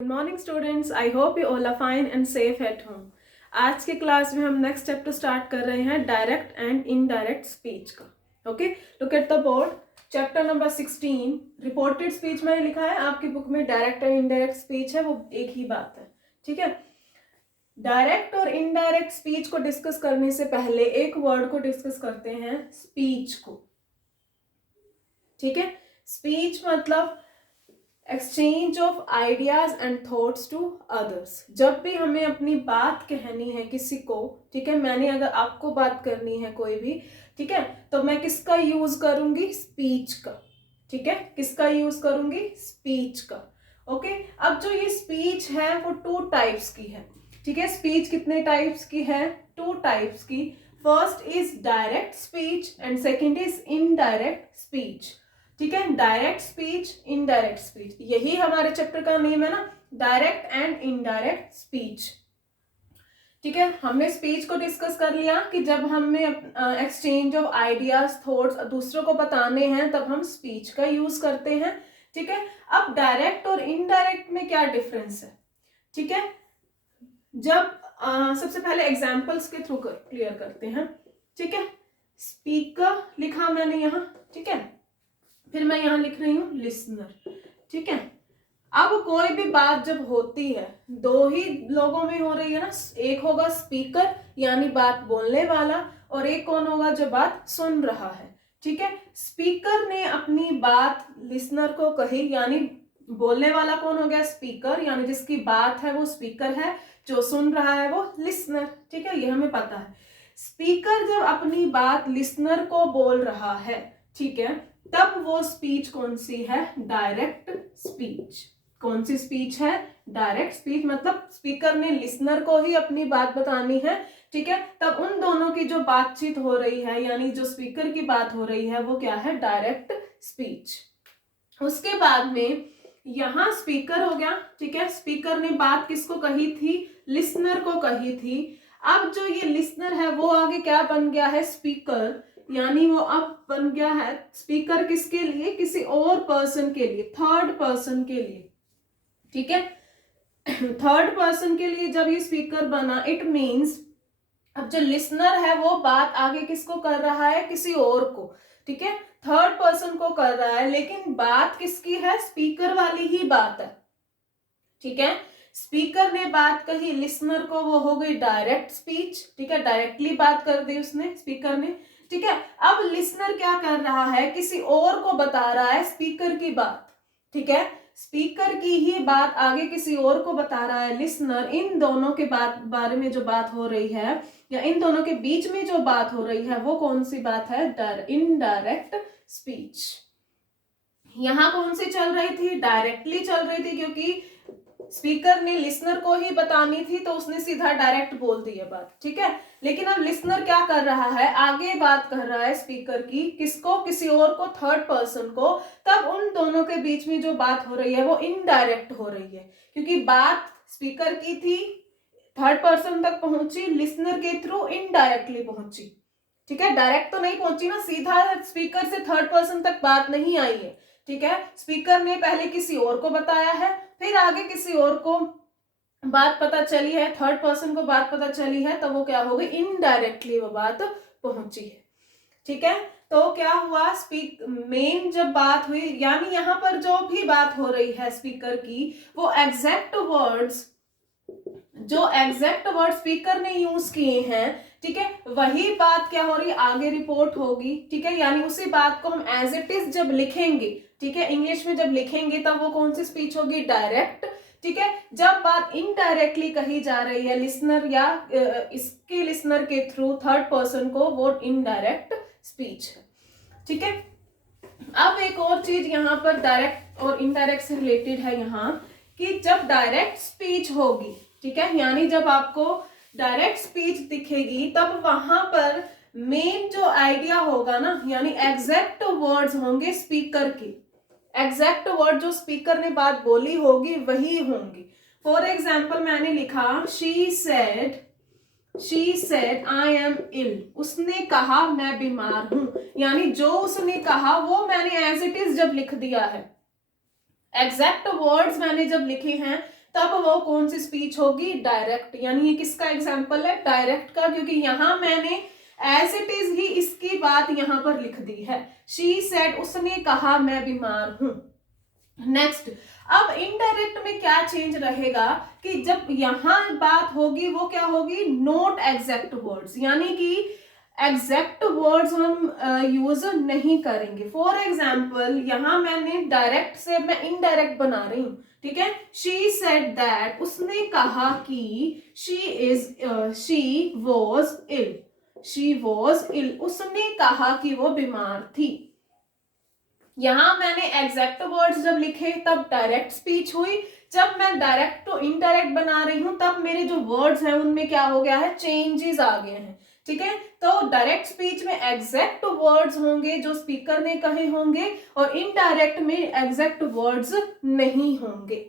Good morning students, I hope you all are fine and safe at home. आज के class में हम next chapter start कर रहे हैं डायरेक्ट एंड इनडायरेक्ट स्पीच का। Okay, look at the board. Chapter number 16 reported speech मैंने लिखा है, आपकी बुक में डायरेक्ट एंड इनडायरेक्ट स्पीच है, वो एक ही बात है। ठीक है, डायरेक्ट और इनडायरेक्ट स्पीच को डिस्कस करने से पहले एक वर्ड को डिस्कस करते हैं, स्पीच को। ठीक है, स्पीच मतलब exchange of ideas and thoughts to others. जब भी हमें अपनी बात कहनी है किसी को, ठीक है, मैंने अगर आपको बात करनी है कोई भी, ठीक है, तो मैं किसका यूज करूंगी? स्पीच का। ठीक है, किसका यूज करूंगी? स्पीच का। ओके, अब जो ये स्पीच है वो 2 टाइप्स की है। ठीक है, स्पीच कितने टाइप्स की है? 2 टाइप्स की। First is direct speech and second is indirect speech. ठीक है, डायरेक्ट स्पीच, इनडायरेक्ट स्पीच, यही हमारे चैप्टर का नेम है ना, डायरेक्ट एंड इनडायरेक्ट स्पीच। ठीक है, हमने स्पीच को डिस्कस कर लिया कि जब हमें एक्सचेंज ऑफ आइडियाज थॉट्स दूसरों को बताने हैं तब हम स्पीच का यूज करते हैं। ठीक है, अब डायरेक्ट और इनडायरेक्ट में क्या डिफरेंस है? ठीक है, जब सबसे पहले एग्जाम्पल्स के थ्रू क्लियर करते हैं। ठीक है, स्पीकर लिखा मैंने यहाँ, ठीक है, फिर मैं यहां लिख रही हूं लिसनर। ठीक है, अब कोई भी बात जब होती है, 2 ही लोगों में हो रही है ना, एक होगा स्पीकर यानी बात बोलने वाला, और एक कौन होगा? जो बात सुन रहा है। ठीक है, स्पीकर ने अपनी बात लिसनर को कही, यानी बोलने वाला कौन हो गया? स्पीकर, यानी जिसकी बात है वो स्पीकर है, जो सुन रहा है वो लिसनर। ठीक है, ये हमें पता है। स्पीकर जब अपनी बात लिसनर को बोल रहा है, ठीक है, तब वो स्पीच कौन सी है? Direct speech. कौन सी स्पीच है? Direct speech. मतलब स्पीकर ने लिसनर को ही अपनी बात बतानी है, ठीक है, तब उन दोनों की जो बातचीत हो रही है, यानी जो स्पीकर की बात हो रही है, वो क्या है? Direct speech. उसके बाद में यहां स्पीकर हो गया, ठीक है, स्पीकर ने बात किसको कही थी? लिसनर को कही थी। अब जो ये लिसनर है वो आगे क्या बन गया है? स्पीकर, यानी वो अब बन गया है स्पीकर किसके लिए? किसी और पर्सन के लिए, थर्ड पर्सन के लिए। ठीक है, थर्ड पर्सन के लिए जब ये स्पीकर बना, इट मींस अब जो लिसनर है वो बात आगे किसको कर रहा है? किसी और को। ठीक है, थर्ड पर्सन को कर रहा है, लेकिन बात किसकी है? स्पीकर वाली ही बात है। ठीक है, स्पीकर ने बात कही लिसनर को, वो हो गई डायरेक्ट स्पीच। ठीक है, डायरेक्टली बात कर दी उसने, स्पीकर ने। ठीक है, अब लिसनर क्या कर रहा है? किसी और को बता रहा है स्पीकर की बात। ठीक है, स्पीकर की ही बात आगे किसी और को बता रहा है लिसनर। इन दोनों के बारे में जो बात हो रही है, या इन दोनों के बीच में जो बात हो रही है, वो कौन सी बात है? Indirect speech. यहां कौन सी चल रही थी? डायरेक्टली चल रही थी, क्योंकि स्पीकर ने लिसनर को ही बतानी थी, तो उसने सीधा डायरेक्ट बोल दी है बात। ठीक है, लेकिन अब लिसनर क्या कर रहा है? आगे बात कर रहा है स्पीकर की, किसको? किसी और को, थर्ड पर्सन को। तब उन दोनों के बीच में जो बात हो रही है वो इनडायरेक्ट हो रही है, क्योंकि बात स्पीकर की थी, थर्ड पर्सन तक पहुंची, लिसनर के थ्रू इनडायरेक्टली पहुंची। ठीक है, डायरेक्ट तो नहीं पहुंची ना, सीधा स्पीकर से थर्ड पर्सन तक बात नहीं आई है। ठीक है, स्पीकर ने पहले किसी और को बताया है, फिर आगे किसी और को बात पता चली है, थर्ड पर्सन को बात पता चली है, तो वो क्या हो गई? इनडायरेक्टली वो बात पहुंची है। ठीक है, तो क्या हुआ? मेन जब बात हुई, यानी यहां पर जो भी बात हो रही है स्पीकर की, वो एग्जैक्ट वर्ड्स स्पीकर ने यूज किए हैं, ठीक है, वही बात क्या हो रही है? आगे रिपोर्ट होगी। ठीक है, यानी उसी बात को हम एज इट इज जब लिखेंगे, ठीक है, इंग्लिश में जब लिखेंगे, तब वो कौन सी स्पीच होगी? डायरेक्ट। ठीक है, जब बात इनडायरेक्टली कही जा रही है लिसनर या इसके लिसनर के थ्रू थर्ड पर्सन को, वो इनडायरेक्ट स्पीच है। ठीक है, अब एक और चीज यहाँ पर डायरेक्ट और इनडायरेक्ट से रिलेटेड है यहाँ, कि जब डायरेक्ट स्पीच होगी, ठीक है, यानी जब आपको डायरेक्ट स्पीच दिखेगी, तब वहां पर मेन जो आइडिया होगा ना, यानी एग्जैक्ट वर्ड्स होंगे स्पीकर के, एग्जैक्ट वर्ड जो स्पीकर ने बात बोली होगी वही होंगी। फॉर एग्जाम्पल मैंने लिखा, she said I am ill. उसने कहा मैं बीमार हूं, यानी जो उसने कहा वो मैंने एज इट इज जब लिख दिया है, एग्जैक्ट वर्ड्स मैंने जब लिखे हैं, तब वो कौन सी स्पीच होगी, डायरेक्ट। यानी ये किसका एग्जाम्पल है, डायरेक्ट का, क्योंकि यहां मैंने एज इट इज ही इसकी बात यहां पर लिख दी है। शी सेड, उसने कहा मैं बीमार हूं। नेक्स्ट, अब इनडायरेक्ट में क्या चेंज रहेगा कि जब यहां बात होगी वो क्या होगी, नॉट एग्जैक्ट वर्ड्स, यानी कि एग्जैक्ट वर्ड्स हम यूज नहीं करेंगे। फॉर एग्जाम्पल यहां मैंने डायरेक्ट से मैं इनडायरेक्ट बना रही हूं, ठीक है। शी सेड दैट, उसने कहा कि she was ill, she was ill, उसने कहा कि वो बीमार थी। यहां मैंने एग्जैक्ट वर्ड्स जब लिखे तब डायरेक्ट स्पीच हुई, जब मैं डायरेक्ट टू इनडायरेक्ट बना रही हूं तब मेरे जो वर्ड्स हैं उनमें क्या हो गया है, चेंजेस आ गए हैं, ठीक है। तो डायरेक्ट स्पीच में एग्जैक्ट वर्ड्स होंगे जो स्पीकर ने कहे होंगे, और इनडायरेक्ट में एग्जैक्ट वर्ड्स नहीं होंगे,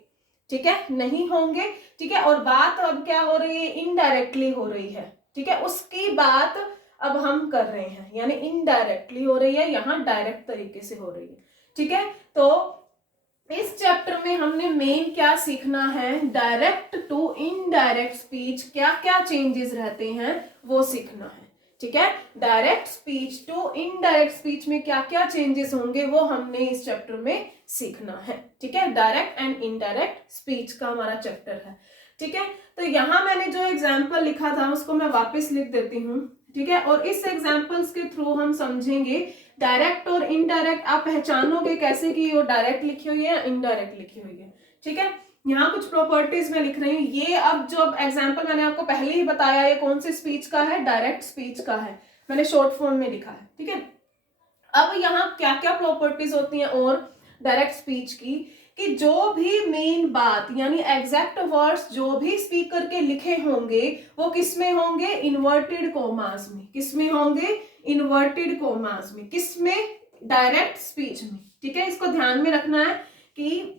ठीक है, नहीं होंगे, ठीक है। और बात अब क्या हो रही है, इनडायरेक्टली हो रही है, ठीक है, उसकी बात अब हम कर रहे हैं, यानी इनडायरेक्टली हो रही है, यहां डायरेक्ट तरीके से हो रही है, ठीक है। तो इस चैप्टर में हमने मेन क्या सीखना है, डायरेक्ट टू इनडायरेक्ट स्पीच क्या क्या चेंजेस रहते हैं वो सीखना है, ठीक है। Direct speech to indirect speech में क्या क्या चेंजेस होंगे वो हमने इस चैप्टर में सीखना है, ठीक है। डायरेक्ट एंड इनडायरेक्ट स्पीच का हमारा चैप्टर है, ठीक है। तो यहां मैंने जो एग्जाम्पल लिखा था उसको मैं वापस लिख देती हूँ, ठीक है। और इस एग्जाम्पल्स के थ्रू हम समझेंगे डायरेक्ट और इनडायरेक्ट। आप पहचानोगे कैसे कि वो डायरेक्ट लिखी हुई है या इनडायरेक्ट लिखी हुई है, ठीक है। यहाँ कुछ प्रॉपर्टीज में लिख रही हूँ, ये अब जो एग्जाम्पल मैंने आपको पहले ही बताया ये कौन सी स्पीच का है, डायरेक्ट स्पीच का है, मैंने शॉर्ट फॉर्म में लिखा है, ठीक है। अब यहाँ क्या क्या प्रॉपर्टीज होती हैं और डायरेक्ट स्पीच की, कि जो भी मेन बात यानी एग्जैक्ट वर्ड्स जो भी स्पीकर के लिखे होंगे वो किसमें होंगे, इन्वर्टेड कोमास में, किसमें होंगे, इन्वर्टेड कोमास में, किसमें, डायरेक्ट स्पीच में, ठीक है। इसको ध्यान में रखना है कि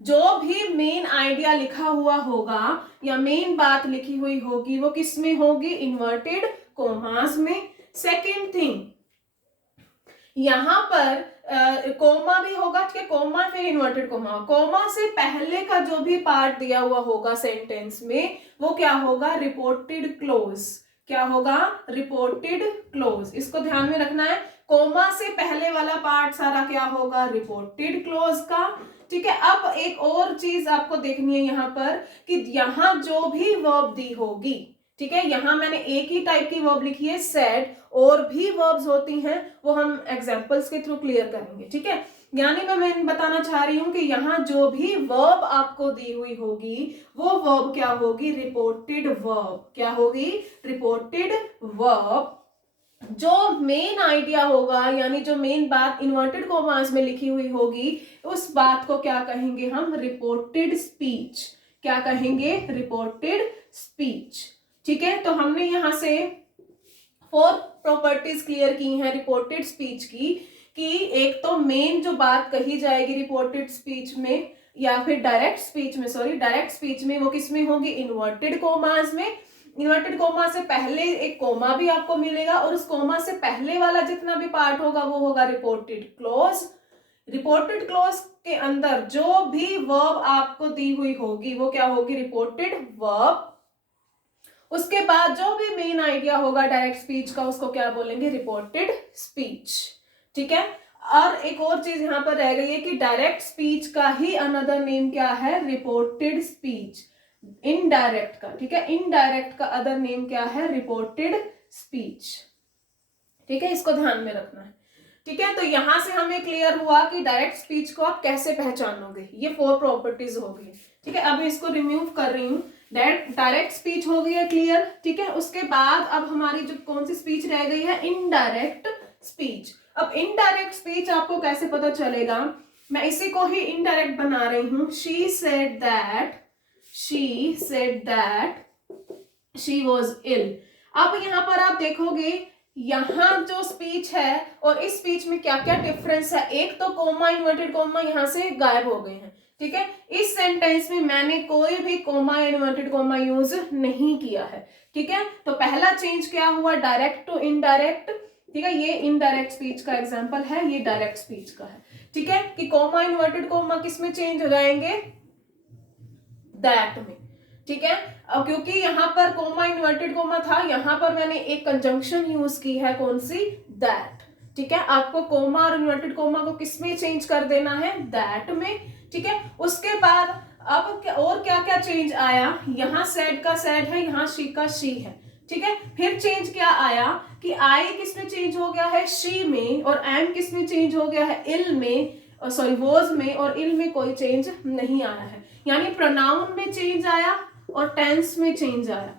जो भी मेन आइडिया लिखा हुआ होगा या मेन बात लिखी हुई होगी वो किसमें होगी, इन्वर्टेड कोमास में। सेकेंड थिंग, यहां पर कोमा भी होगा, ठीक है, कोमा फिर इन्वर्टेड कोमा, कोमा से पहले का जो भी पार्ट दिया हुआ होगा सेंटेंस में वो क्या होगा, रिपोर्टेड क्लोज, क्या होगा, रिपोर्टेड क्लोज। इसको ध्यान में रखना है, कोमा से पहले वाला पार्ट सारा क्या होगा, रिपोर्टेड क्लोज का, ठीक है। अब एक और चीज आपको देखनी है यहाँ पर कि यहाँ जो भी वर्ब दी होगी, ठीक है, यहाँ मैंने एक ही टाइप की वर्ब लिखी है सेड, और भी वर्ब्स होती हैं वो हम एग्जांपल्स के थ्रू क्लियर करेंगे, ठीक है। यानी मैं बताना चाह रही हूं कि यहाँ जो भी वर्ब आपको दी हुई होगी वो वर्ब क्या होगी, रिपोर्टेड वर्ब, क्या होगी, रिपोर्टेड वर्ब। जो मेन आइडिया होगा यानी जो मेन बात इन्वर्टेड कोमास में लिखी हुई होगी उस बात को क्या कहेंगे हम, रिपोर्टेड स्पीच, क्या कहेंगे, रिपोर्टेड स्पीच, ठीक है। तो हमने यहां से 4 प्रॉपर्टीज क्लियर की हैं रिपोर्टेड स्पीच की, कि एक तो मेन जो बात कही जाएगी रिपोर्टेड स्पीच में या फिर डायरेक्ट स्पीच में, सॉरी डायरेक्ट स्पीच में, वो किसमें होगी, इन्वर्टेड कोमास में। इन्वर्टेड कोमा से पहले एक कोमा भी आपको मिलेगा और उस कोमा से पहले वाला जितना भी पार्ट होगा वो होगा रिपोर्टेड क्लोज। रिपोर्टेड क्लोज के अंदर जो भी वर्ब आपको दी हुई होगी वो क्या होगी, रिपोर्टेड वर्ब। उसके बाद जो भी मेन आइडिया होगा डायरेक्ट स्पीच का उसको क्या बोलेंगे, रिपोर्टेड स्पीच, ठीक है। और एक और चीज यहां पर रह गई है कि डायरेक्ट स्पीच का ही अनदर नेम क्या है, रिपोर्टेड स्पीच, इनडायरेक्ट का, ठीक है, इनडायरेक्ट का अदर नेम क्या है, रिपोर्टेड स्पीच, ठीक है। इसको ध्यान में रखना है, ठीक है। तो यहां से हमें क्लियर हुआ कि डायरेक्ट स्पीच को आप कैसे पहचानोगे, ये 4 प्रॉपर्टीज हो गई, ठीक है। अब इसको रिमूव कर रही हूँ, डायरेक्ट स्पीच हो गई है क्लियर, ठीक है। उसके बाद अब हमारी जो कौन सी स्पीच रह गई है, इनडायरेक्ट स्पीच। अब इनडायरेक्ट स्पीच आपको कैसे पता चलेगा, मैं इसी को ही इनडायरेक्ट बना रही हूं, she said that she was ill. अब यहां पर आप देखोगे यहां जो स्पीच है और इस स्पीच में क्या क्या डिफरेंस है, एक तो कोमा, इन्वर्टेड कोमा यहां से गायब हो गए हैं, ठीक है। इस सेंटेंस में मैंने कोई भी कोमा या इन्वर्टेड कोमा यूज नहीं किया है, ठीक है। तो पहला चेंज क्या हुआ, डायरेक्ट टू इनडायरेक्ट, ठीक है। ये इनडायरेक्ट स्पीच का एग्जांपल है, ये डायरेक्ट स्पीच का है, ठीक है। कि कोमा इन्वर्टेड कोमा किस में चेंज हो जाएंगे, दैट में, ठीक है। अब क्योंकि यहाँ पर कोमा इन्वर्टेड कोमा था, यहाँ पर मैंने एक कंजंक्शन यूज की है, कौन सी, दैट, ठीक है। आपको कोमा और इन्वर्टेड कोमा को किस में चेंज कर देना है, दैट में, ठीक है। उसके बाद अब और क्या क्या चेंज आया, यहाँ सैड का सैड है, यहाँ शी का शी है, ठीक है। फिर चेंज क्या आया कि आई किस में चेंज हो गया है, शी में, और एम किस में चेंज हो गया है, इल में, सॉरी वॉज में, और इल में कोई चेंज नहीं आया है। यानी प्रोनाउन में चेंज आया और टेंस में चेंज आया,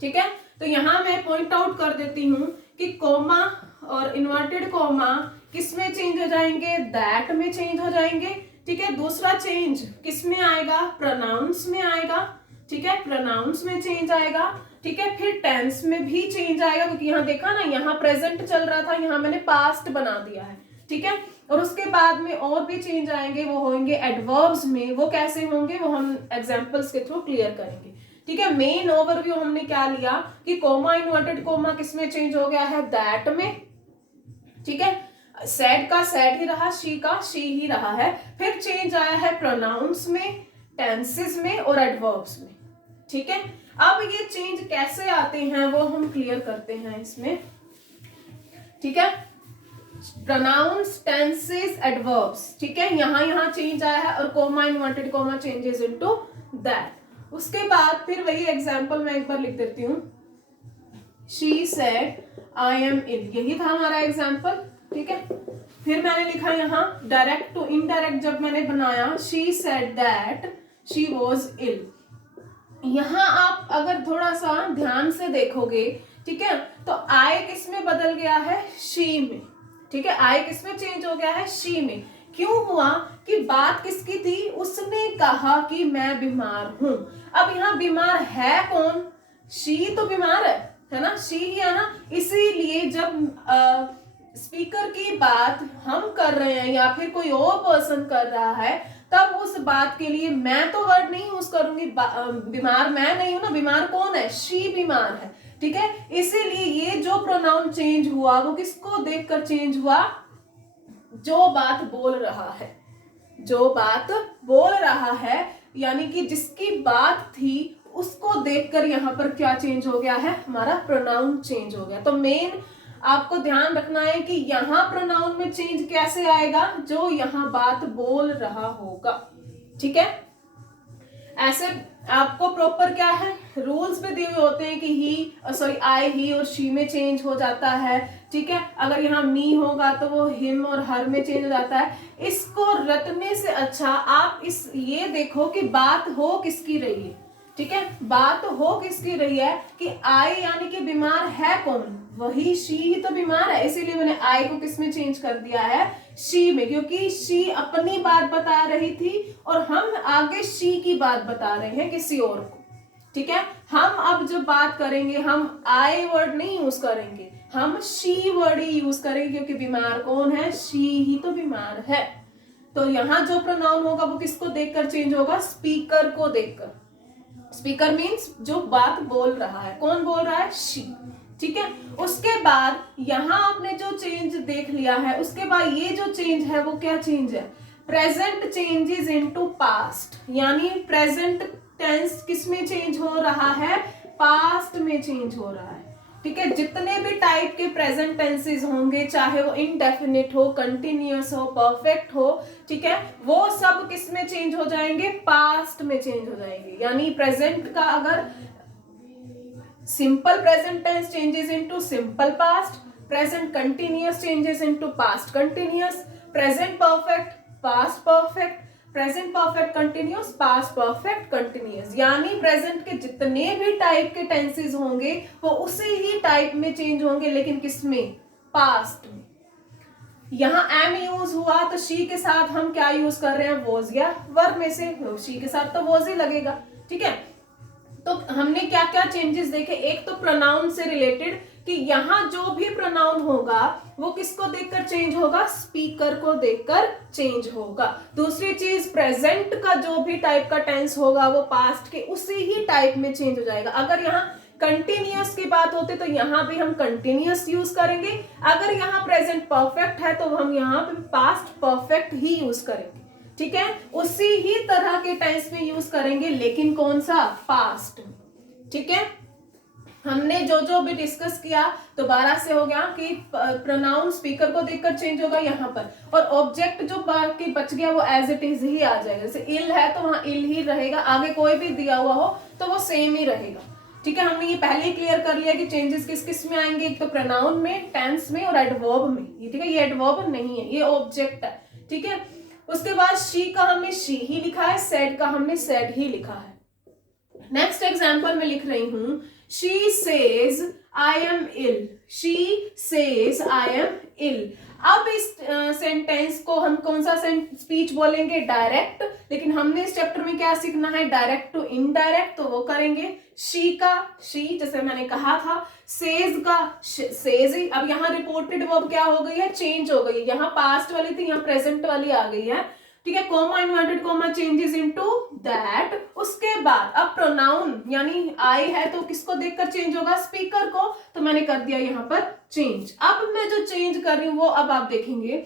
ठीक है। तो यहां मैं पॉइंट आउट कर देती हूं कि कोमा और इन्वर्टेड कोमा किस में चेंज हो जाएंगे, दैट में चेंज हो जाएंगे, ठीक है। दूसरा चेंज किस में आएगा, प्रोनाउंस में आएगा, ठीक है, प्रोनाउंस में चेंज आएगा, ठीक है। फिर टेंस में भी चेंज आएगा, क्योंकि यहाँ देखा ना, यहाँ प्रेजेंट चल रहा था, यहाँ मैंने पास्ट बना दिया है, ठीक है। और उसके बाद में और भी चेंज आएंगे, वो होंगे एडवर्ब्स में। वो कैसे होंगे, वो हम एग्जांपल्स के थ्रू क्लियर करेंगे, ठीक है। मेन ओवरव्यू हमने क्या लिया कि कोमा इन्वर्टेड कोमा किस में चेंज हो गया है, दैट में, ठीक है। सैड का सैड ही रहा, शी का शी ही रहा है। फिर चेंज आया है प्रोनाउंस में, टेंसेस में और एडवर्ब्स में, ठीक है। अब ये चेंज कैसे आते हैं वो हम क्लियर करते हैं इसमें, ठीक है। प्रोनाउंस, टेंसेस, एडवर्ब्स, ठीक है, यहाँ चेंज आया है, और coma inverted comma changes into that. उसके बाद फिर वही एग्जांपल मैं एक बार लिख देती हूँ, she said I am ill, यही था हमारा एग्जांपल, ठीक है। फिर मैंने लिखा यहाँ डायरेक्ट टू इनडायरेक्ट, जब मैंने बनाया she said that she was ill. यहाँ आप अगर थोड़ा सा ध्यान से देखोगे, ठीक है, तो आई किस में बदल गया है, शी में, ठीक है। आई किस में चेंज हो गया है, शी में। क्यों हुआ कि बात किसकी थी, उसने कहा कि मैं बीमार हूं। अब यहाँ बीमार है कौन, शी तो बीमार है ना, शी ही है ना। इसीलिए जब स्पीकर की बात हम कर रहे हैं या फिर कोई और पर्सन कर रहा है, तब उस बात के लिए मैं तो वर्ड नहीं यूज करूंगी, बीमार मैं नहीं हूं ना, बीमार कौन है, शी बीमार है, ठीक है। इसीलिए ये जो प्रोनाउन चेंज हुआ वो किसको देखकर चेंज हुआ, जो बात बोल रहा है, जो बात बोल रहा है, यानी कि जिसकी बात थी उसको देखकर यहाँ पर क्या चेंज हो गया है, हमारा प्रोनाउन चेंज हो गया। तो मेन आपको ध्यान रखना है कि यहाँ प्रोनाउन में चेंज कैसे आएगा, जो यहाँ बात बोल रहा होगा, ठीक है। ऐसे आपको प्रॉपर क्या है, रूल्स भी दिए हुए होते हैं कि ही सॉरी आई ही और शी में चेंज हो जाता है, ठीक है। अगर यहाँ मी होगा तो वो हिम और हर में चेंज हो जाता है। इसको रटने से अच्छा आप ये देखो कि बात हो किसकी रही है, ठीक है। बात हो किसकी रही है कि आई यानी कि बीमार है कौन, वही शी ही तो बीमार है। इसीलिए मैंने आई को किस में चेंज कर दिया है, शी में, क्योंकि शी अपनी बात बता रही थी और हम आगे शी की बात बता रहे हैं किसी और को, ठीक है। हम अब जब बात करेंगे हम आई वर्ड नहीं यूज करेंगे, हम शी वर्ड ही यूज करेंगे, क्योंकि बीमार कौन है, शी ही तो बीमार है। तो यहाँ जो प्रोनाउन होगा वो किसको देखकर चेंज होगा, स्पीकर को देखकर। स्पीकर मीन्स जो बात बोल रहा है, कौन बोल रहा है, शी, ठीक है। उसके बाद यहाँ आपने जो चेंज देख लिया है, उसके बाद ये जो चेंज है वो क्या चेंज है, प्रेजेंट चेंजेस इनटू पास्ट, यानी प्रेजेंट टेंस किस में चेंज हो रहा है, पास्ट में चेंज हो रहा है, ठीक है। जितने भी टाइप के प्रेजेंट टेंसेस होंगे, चाहे वो इनडेफिनिट हो, कंटिन्यूअस हो, परफेक्ट हो, ठीक है, वो सब किस में चेंज हो जाएंगे, पास्ट में चेंज हो जाएंगे। यानी प्रेजेंट का अगर simple present tense changes into simple past, present continuous changes into past continuous, present perfect past perfect, present perfect continuous past perfect continuous. यानी प्रेजेंट के जितने भी टाइप के टेंसेस होंगे वो उसी ही टाइप में चेंज होंगे, लेकिन किसमें, पास्ट में। यहाँ एम यूज हुआ तो शी के साथ हम क्या यूज कर रहे हैं, वॉज या वर्ब में से, शी के साथ तो वॉज ही लगेगा, ठीक है। तो हमने क्या क्या चेंजेस देखे, एक तो प्रोनाउन से रिलेटेड कि यहाँ जो भी प्रोनाउन होगा वो किसको देखकर चेंज होगा, स्पीकर को देखकर चेंज होगा। दूसरी चीज, प्रेजेंट का जो भी टाइप का टेंस होगा वो पास्ट के उसी ही टाइप में चेंज हो जाएगा। अगर यहाँ कंटिन्यूअस की बात होती तो यहाँ भी हम कंटिन्यूअस यूज करेंगे, अगर यहाँ प्रेजेंट परफेक्ट है तो हम यहाँ पे पास्ट परफेक्ट ही यूज करेंगे, ठीक है, उसी ही तरह के टेंस में यूज करेंगे, लेकिन कौन सा, पास्ट में। ठीक है, हमने जो जो भी डिस्कस किया दोबारा से हो गया कि प्रोनाउन स्पीकर को देखकर चेंज होगा यहाँ पर, और ऑब्जेक्ट जो बाकी बच गया वो एज इट इज ही आ जाएगा। जैसे इल है तो वहां इल ही रहेगा, आगे कोई भी दिया हुआ हो तो वो सेम ही रहेगा। ठीक है, हमने ये पहले ही क्लियर कर लिया कि चेंजेस किस किस में आएंगे, एक तो प्रोनाउन में, टेंस में और एडवर्ब में। ठीक है, ये एडवर्ब नहीं है, ये ऑब्जेक्ट है। ठीक है, उसके बाद शी का हमने शी ही लिखा है, सेड का हमने सेड ही लिखा है। नेक्स्ट एग्जाम्पल में लिख रही हूं, she says I am ill, she says I am ill। अब इस सेंटेंस को हम कौन सा स्पीच बोलेंगे, डायरेक्ट, लेकिन हमने इस चैप्टर में क्या सीखना है, डायरेक्ट टू इनडायरेक्ट, तो वो करेंगे शी का शी, जैसे मैंने कहा था, सेज का सेज ही। अब यहाँ रिपोर्टेड वर्ब क्या हो गई है, चेंज हो गई है, यहाँ पास्ट वाली थी, यहाँ प्रेजेंट वाली आ गई है। ठीक है, comma inverted comma changes into that. उसके बाद अब प्रोनाउन यानी आई है तो किसको देखकर चेंज होगा, स्पीकर को, तो मैंने कर दिया यहाँ पर चेंज। अब मैं जो चेंज कर रही हूँ वो अब आप देखेंगे,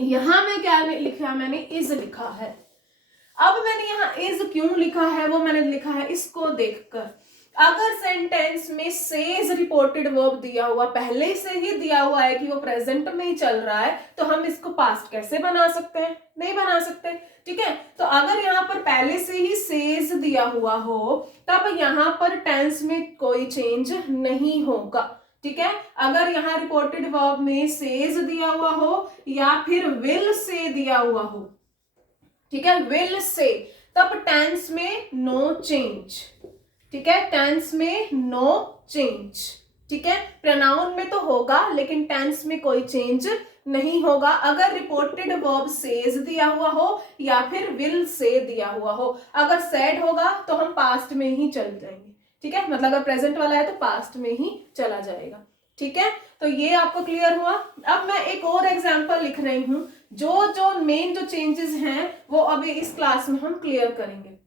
यहां में क्या लिखा, मैंने इज लिखा है। अब मैंने यहाँ इज क्यों लिखा है, वो मैंने लिखा है इसको देखकर। अगर सेंटेंस में सेज रिपोर्टेड वर्ब दिया हुआ, पहले से ही दिया हुआ है कि वो प्रेजेंट में ही चल रहा है, तो हम इसको पास्ट कैसे बना सकते हैं, नहीं बना सकते। ठीक है, तो अगर यहाँ पर पहले से ही सेज दिया हुआ हो तब यहाँ पर टेंस में कोई चेंज नहीं होगा। ठीक है, अगर यहाँ रिपोर्टेड वर्ब में सेज दिया हुआ हो या फिर विल से दिया हुआ हो, ठीक है, विल से, तब टेंस में नो चेंज। ठीक है, टेंस में नो चेंज। ठीक है, प्रोनाउन में तो होगा लेकिन टेंस में कोई चेंज नहीं होगा अगर रिपोर्टेड वर्ब सेज दिया हुआ हो या फिर विल से दिया हुआ हो। अगर सेड होगा तो हम पास्ट में ही चल जाएंगे। ठीक है, मतलब अगर प्रेजेंट वाला है तो पास्ट में ही चला जाएगा। ठीक है, तो ये आपको क्लियर हुआ। अब मैं एक और एग्जांपल लिख रही हूं, जो जो मेन जो चेंजेस हैं वो अभी इस क्लास में हम क्लियर करेंगे।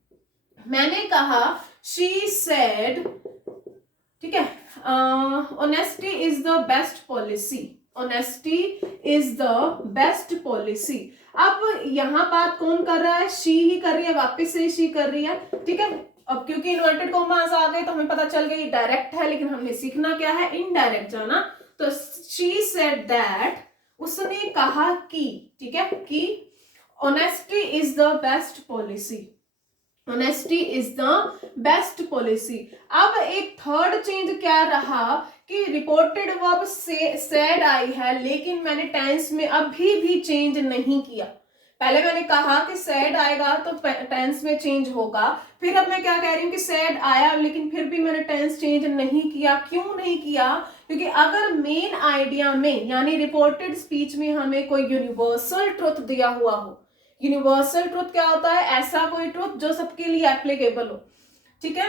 मैंने कहा she said, ठीक है, honesty is the best policy, honesty is the best policy। अब यहाँ बात कौन कर रहा है, she ही कर रही है, वापिस से she कर रही है। ठीक है, अब क्योंकि इन्वर्टेड कॉमास आ गए तो हमें पता चल गया ये डायरेक्ट है, लेकिन हमने सीखना क्या है, इनडायरेक्ट जाना। तो she said that, उसने कहा कि, ठीक है, कि honesty is the best policy, honesty is the best policy. अब एक थर्ड चेंज क्या रहा कि रिपोर्टेड वर्ब से सेड आई है, लेकिन मैंने टेंस में अभी भी चेंज नहीं किया। पहले मैंने कहा कि सेड आएगा तो टेंस में चेंज होगा, फिर अब मैं क्या कह रही हूँ कि सेड आया लेकिन फिर भी मैंने टेंस चेंज नहीं किया। क्यों नहीं किया, क्योंकि अगर मेन आइडिया में यानी रिपोर्टेड स्पीच में हमें कोई यूनिवर्सल ट्रुथ दिया हुआ हो, यूनिवर्सल ट्रुथ क्या होता है, ऐसा कोई ट्रुथ जो सबके लिए एप्लीकेबल हो। ठीक है,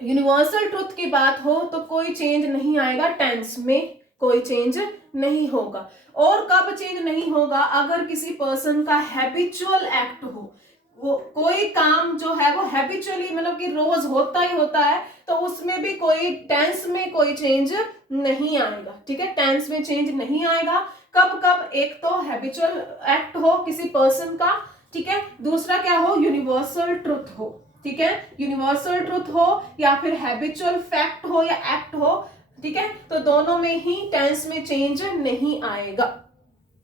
यूनिवर्सल ट्रुथ की बात हो तो कोई चेंज नहीं आएगा, टेंस में कोई चेंज नहीं होगा। और कब चेंज नहीं होगा, अगर किसी पर्सन का हैबिचुअल एक्ट हो, वो कोई काम जो है वो हैबिचुअली मतलब कि रोज होता ही होता है, तो उसमें भी कोई टेंस में कोई चेंज नहीं आएगा। ठीक है, टेंस में चेंज नहीं आएगा। कब कब, एक तो हैबिचुअल एक्ट हो किसी पर्सन का, ठीक है, दूसरा क्या हो, यूनिवर्सल ट्रुथ हो। ठीक है, यूनिवर्सल ट्रुथ हो या फिर हैबिचुअल फैक्ट हो या एक्ट हो। ठीक है, तो दोनों में ही टेंस में चेंज नहीं आएगा,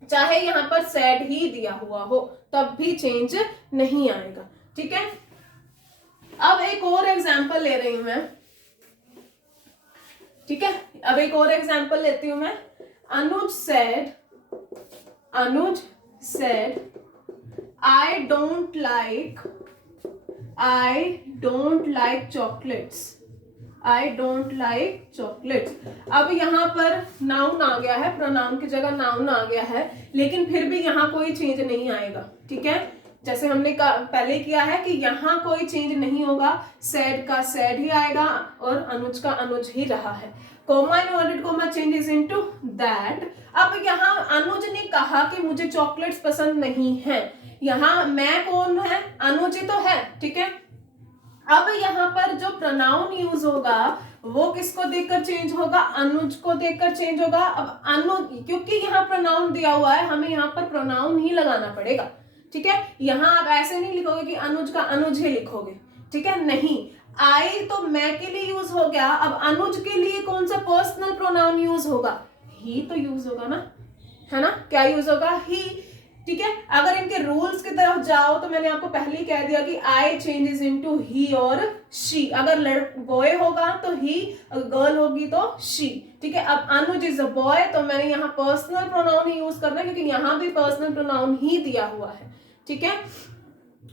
चाहे यहां पर सैड ही दिया हुआ हो तब भी चेंज नहीं आएगा। ठीक है, अब एक और एग्जांपल ले रही हूं मैं। ठीक है, अब एक और एग्जांपल लेती हूं मैं। अनुज said I don't like chocolates, I don't like chocolates। अब यहाँ पर नाउन आ गया है, प्रोनाउन की जगह नाउन आ गया है, लेकिन फिर भी यहाँ कोई चेंज नहीं आएगा। ठीक है, जैसे हमने पहले किया है कि यहाँ कोई चेंज नहीं होगा, सैड का सैड ही आएगा और अनुज का अनुज ही रहा है। Comma inverted comma changes into that. अब यहाँ अनुज ने कहा कि मुझे चॉकलेट्स पसंद नहीं है, यहाँ मैं कौन है, अनुज तो है। ठीक है, अब यहाँ पर जो प्रोनाउन यूज होगा वो किसको देखकर चेंज होगा, अनुज को देखकर चेंज होगा। अब अनुज, क्योंकि यहाँ प्रोनाउन दिया हुआ है, हमें यहाँ पर प्रोनाउन ही लगाना पड़ेगा। ठीक है, यहां आप ऐसे नहीं लिखोगे कि अनुज का अनुज ही लिखोगे, ठीक है, नहीं। आई तो मैं के लिए यूज हो गया, अब अनुज के लिए कौन सा पर्सनल प्रोनाउन यूज होगा? ही तो यूज होगा ना, है ना, क्या यूज होगा? ही, ठीक है। अगर इनके रूल्स की तरफ जाओ तो मैंने आपको पहले ही कह दिया कि आई चेंजेस इनटू ही और शी। अगर बॉय होगा तो ही, अगर गर्ल होगी तो शी, ठीक है। अब अनुज इज अ बॉय, तो मैंने यहाँ पर्सनल प्रोनाउन ही यूज करना है क्योंकि यहाँ भी पर्सनल प्रोनाउन ही दिया हुआ है, ठीक है।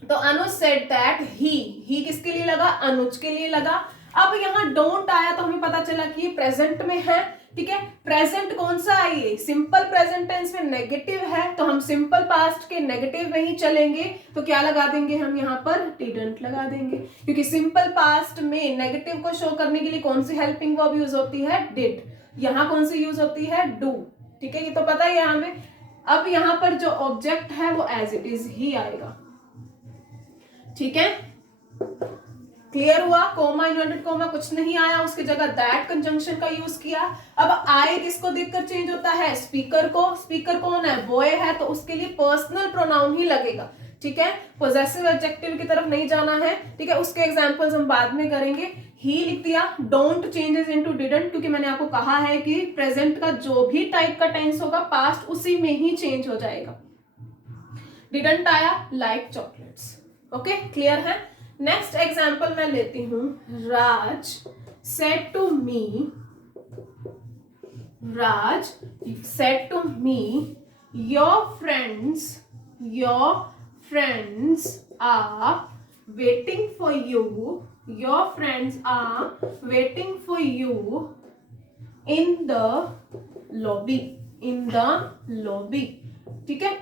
तो अनुज सेड दैट ही किसके लिए लगा? अनुज के लिए लगा। अब यहाँ डोंट आया तो हमें पता चला कि ये प्रेजेंट में है, ठीक है। प्रेजेंट कौन सा है? सिंपल प्रेजेंट टेंस में नेगेटिव है, तो हम सिंपल पास्ट के नेगेटिव में ही चलेंगे। तो क्या लगा देंगे हम यहाँ पर? डिडंट लगा देंगे, क्योंकि सिंपल पास्ट में नेगेटिव को शो करने के लिए कौन सी हेल्पिंग वर्ब यूज होती है? डिड। यहाँ कौन सी यूज होती है? डू, ठीक है, ये तो पता ही है हमें। अब यहाँ पर जो ऑब्जेक्ट है वो एज इट इज ही आएगा, ठीक है, क्लियर हुआ? कोमा, इन्वर्टेड कोमा कुछ नहीं आया, उसकी जगह दैट कंजंक्शन का यूज किया। अब आई किसको देखकर चेंज होता है? स्पीकर को। स्पीकर कौन है? बॉय है, तो उसके लिए पर्सनल प्रोनाउन ही लगेगा, ठीक है, पॉजेसिव एडजेक्टिव की तरफ नहीं जाना है, ठीक है। उसके एग्जांपल्स हम बाद में करेंगे। ही लिख दिया। डोंट चेंजेस इनटू डिडंट, क्योंकि मैंने आपको कहा है कि प्रेजेंट का जो भी टाइप का टेंस होगा पास्ट उसी में ही चेंज हो जाएगा। डिडंट आया लाइक चॉकलेट्स, ओके, क्लियर है। नेक्स्ट एग्जाम्पल मैं लेती हूं। Raj said to me, Raj said to me, your friends are waiting for you, your friends are waiting for you in the lobby, ठीक है।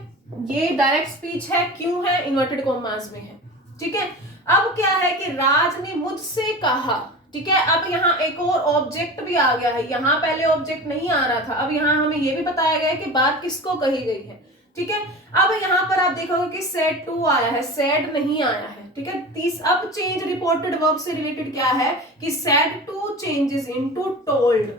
ये डायरेक्ट स्पीच है, क्यों है? इन्वर्टेड कॉमास में है, ठीक है। अब क्या है कि राज ने मुझसे कहा, ठीक है। अब यहाँ एक और ऑब्जेक्ट भी आ गया है, यहाँ पहले ऑब्जेक्ट नहीं आ रहा था, अब यहाँ हमें ये भी बताया गया है कि बात किसको कही गई है, ठीक है। अब यहाँ पर आप देखोगे कि सेड टू आया है, सेड नहीं आया है, ठीक है। अब चेंज रिपोर्टेड वर्ब से रिलेटेड क्या है कि said to changes into told.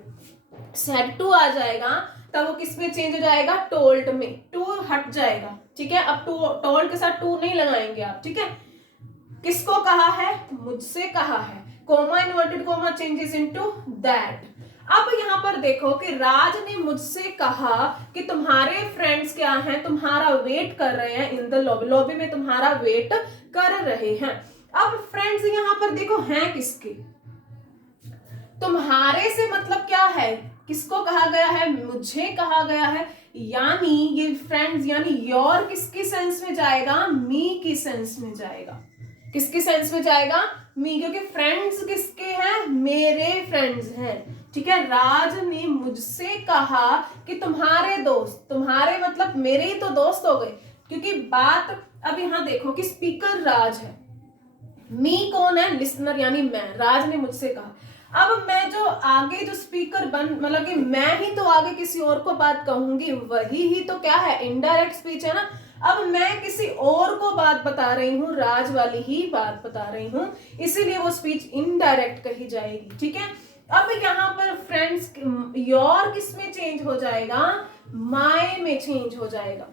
Said to आ जाएगा तब वो किस में चेंज हो जाएगा? टोल्ड में। टू हट जाएगा, ठीक है। अब टोल्ड के साथ टू नहीं लगाएंगे आप, ठीक है। किसको कहा है? मुझसे कहा है। Comma, inverted comma changes into that. अब यहाँ पर देखो कि राज ने मुझसे कहा कि तुम्हारे फ्रेंड्स क्या हैं, तुम्हारा वेट कर रहे हैं इन द लॉबी, लॉबी में तुम्हारा वेट कर रहे हैं। अब फ्रेंड्स यहाँ पर देखो हैं किसके? तुम्हारे से मतलब क्या है? किसको कहा गया है? मुझे कहा गया है, यानी ये फ्रेंड्स यानी योर किसकी सेंस में जाएगा? मी की सेंस में जाएगा। किसकी सेंस में जाएगा? मी, क्योंकि फ्रेंड्स किसके हैं? मेरे फ्रेंड्स हैं, ठीक है। राज ने मुझसे कहा कि तुम्हारे दोस्त, तुम्हारे मतलब मेरे ही तो दोस्त हो गए, क्योंकि बात अब यहां देखो कि स्पीकर राज है, मी कौन है? लिसनर यानी मैं। राज ने मुझसे कहा, अब मैं जो आगे जो स्पीकर मतलब कि मैं ही तो आगे किसी और को बात कहूंगी, वही ही तो क्या है? इनडायरेक्ट स्पीच है ना। अब मैं किसी और को बात बता रही हूँ, राज वाली ही बात बता रही हूँ, इसीलिए वो स्पीच इनडायरेक्ट कही जाएगी, ठीक है। अब यहाँ पर फ्रेंड्स योर किस में चेंज हो जाएगा? माय में चेंज हो जाएगा,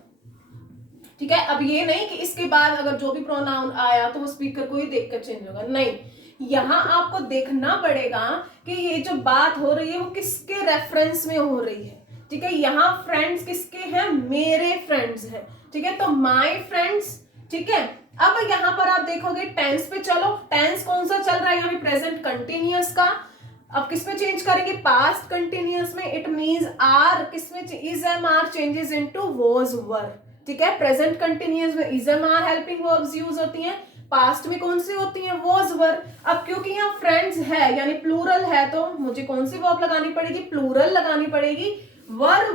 ठीक है। अब ये नहीं कि इसके बाद अगर जो भी प्रोनाउन आया तो वो स्पीकर को ही देखकर चेंज होगा, नहीं। यहाँ आपको देखना पड़ेगा कि ये जो बात हो रही है वो किसके रेफरेंस में हो रही है, ठीक है। यहाँ फ्रेंड्स किसके हैं? मेरे फ्रेंड्स हैं, ठीक है, तो माय फ्रेंड्स, ठीक है। अब यहाँ पर आप देखोगे टेंस पे चलो, टेंस कौन सा चल रहा है? यहाँ पे प्रेजेंट कंटिन्यूअस का। अब किस में चेंज करेंगे? पास्ट कंटिन्यूअस में। इट मींस आर किस में? Is am are changes into was were, ठीक है। प्रेजेंट कंटिन्यूअस में is am are helping verbs use होती हैं, पास्ट में कौन सी होती हैं? Was were. अब क्योंकि यहाँ फ्रेंड्स है यानी प्लूरल है, तो मुझे कौन सी वर्ब लगानी पड़ेगी? प्लूरल लगानी पड़ेगी। वर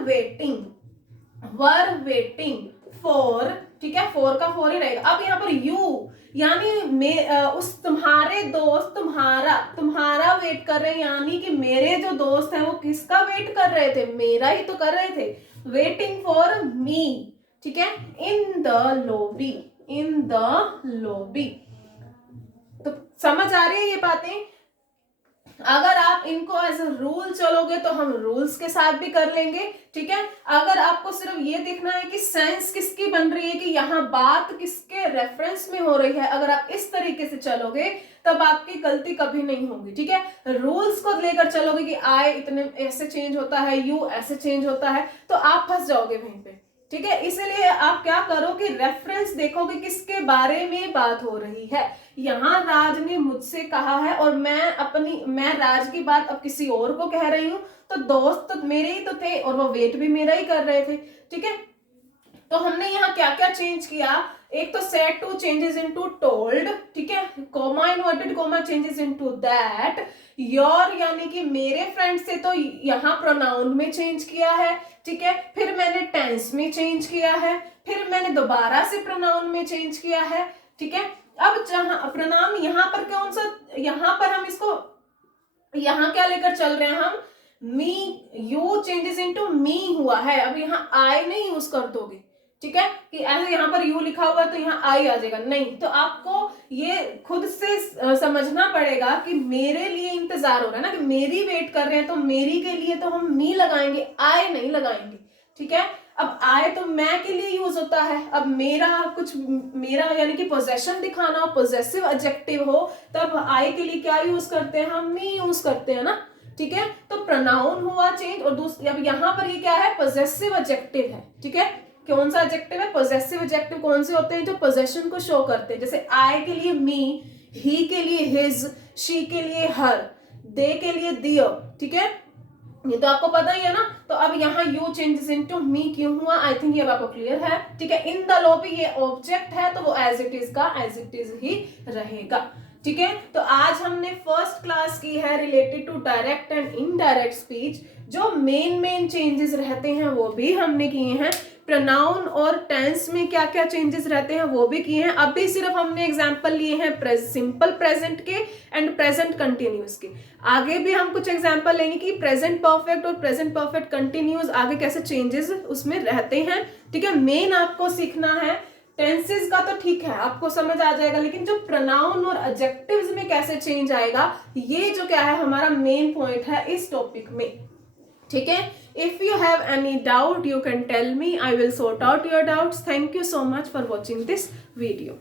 वेटिंग फॉर, ठीक है, फॉर का फॉर ही रहेगा। अब यहाँ पर यू यानी उस तुम्हारे दोस्त, तुम्हारा वेट कर रहे हैं, यानी कि मेरे जो दोस्त हैं वो किसका वेट कर रहे थे? मेरा ही तो कर रहे थे। वेटिंग फॉर मी, ठीक है, इन द लॉबी। तो समझ आ रही है ये बातें? अगर आप इनको एज अ रूल चलोगे तो हम रूल्स के साथ भी कर लेंगे, ठीक है। अगर आपको सिर्फ ये देखना है कि सेंस किसकी बन रही है, कि यहाँ बात किसके रेफरेंस में हो रही है, अगर आप इस तरीके से चलोगे तब आपकी गलती कभी नहीं होगी, ठीक है। रूल्स को लेकर चलोगे कि आई इतने ऐसे चेंज होता है, यू ऐसे चेंज होता है, तो आप फंस जाओगे वहीं पे, ठीक है। इसलिए आप क्या करो कि रेफरेंस देखोगे किसके बारे में बात हो रही है। यहाँ राज ने मुझसे कहा है और मैं राज की बात अब किसी और को कह रही हूँ, तो दोस्त तो मेरे ही तो थे और वो वेट भी मेरा ही कर रहे थे, ठीक है। तो हमने यहाँ क्या क्या चेंज किया, एक तो said to changes into told, ठीक है, comma inverted comma changes into that, your यानी कि मेरे फ्रेंड से तो यहाँ प्रोनाउन में चेंज किया है, ठीक है। फिर मैंने टेंस में चेंज किया है, फिर मैंने दोबारा से प्रोनाउन में चेंज किया है, ठीक है। अब जहां प्रणाम यहाँ पर कौन सा, यहाँ पर हम इसको यहाँ क्या लेकर चल रहे हैं हम, मी, यू चेंजेस इनटू मी हुआ है, अब यहाँ आई नहीं यूज कर दोगे, ठीक है, कि ऐसे यहाँ पर यू लिखा हुआ है तो यहाँ आई आ जाएगा, नहीं। तो आपको ये खुद से समझना पड़ेगा कि मेरे लिए इंतजार हो रहा है ना, कि मेरी वेट कर रहे हैं, तो मेरी के लिए तो हम मी लगाएंगे, आई नहीं लगाएंगे, ठीक है। अब आए तो मैं के लिए यूज होता है, अब मेरा यानी कि पोजेशन दिखाना हो, पोजेसिव एडजेक्टिव हो, तब आए के लिए क्या यूज करते हैं हम, मी यूज करते हैं ना, ठीक है। तो प्रोनाउन हुआ चेंज, और दूसरी अब यहाँ पर ये क्या है, पोजेसिव एडजेक्टिव है, ठीक है। कौन सा एडजेक्टिव है, पोजेसिव एडजेक्टिव कौन से होते हैं, जो पोजेशन को शो करते हैं, जैसे आई के लिए मी, ही के लिए हिज, शी के लिए हर, दे के लिए दियर, ठीक है, ये तो आपको पता ही है ना। तो अब यहाँ यू चेंजेस इनटू मी क्यों हुआ, आई थिंक ये आपको क्लियर है, ठीक है। इन द लॉ पे ये ऑब्जेक्ट है तो वो एज इट इज का एज इट इज ही रहेगा, ठीक है। तो आज हमने फर्स्ट क्लास की है related to direct and indirect speech, जो मेन चेंजेस रहते हैं वो भी हमने किए हैं, प्रोनाउन और टेंस में क्या क्या चेंजेस रहते हैं वो भी किए हैं। अभी सिर्फ हमने एग्जांपल लिए हैं सिंपल प्रेजेंट के एंड प्रेजेंट कंटिन्यूअस के, आगे भी हम कुछ एग्जांपल लेंगे कि प्रेजेंट परफेक्ट और प्रेजेंट परफेक्ट कंटिन्यूअस आगे कैसे चेंजेस उसमें रहते हैं, ठीक है। मेन आपको सीखना है टेंसेस का, तो ठीक है आपको समझ आ जाएगा, लेकिन जो प्रोनाउन और एडजेक्टिव्स में कैसे चेंज आएगा, ये जो क्या है हमारा मेन पॉइंट है इस टॉपिक में, ठीक है। If you have any doubt you can tell me, I will sort out your doubts. Thank you so much for watching this video.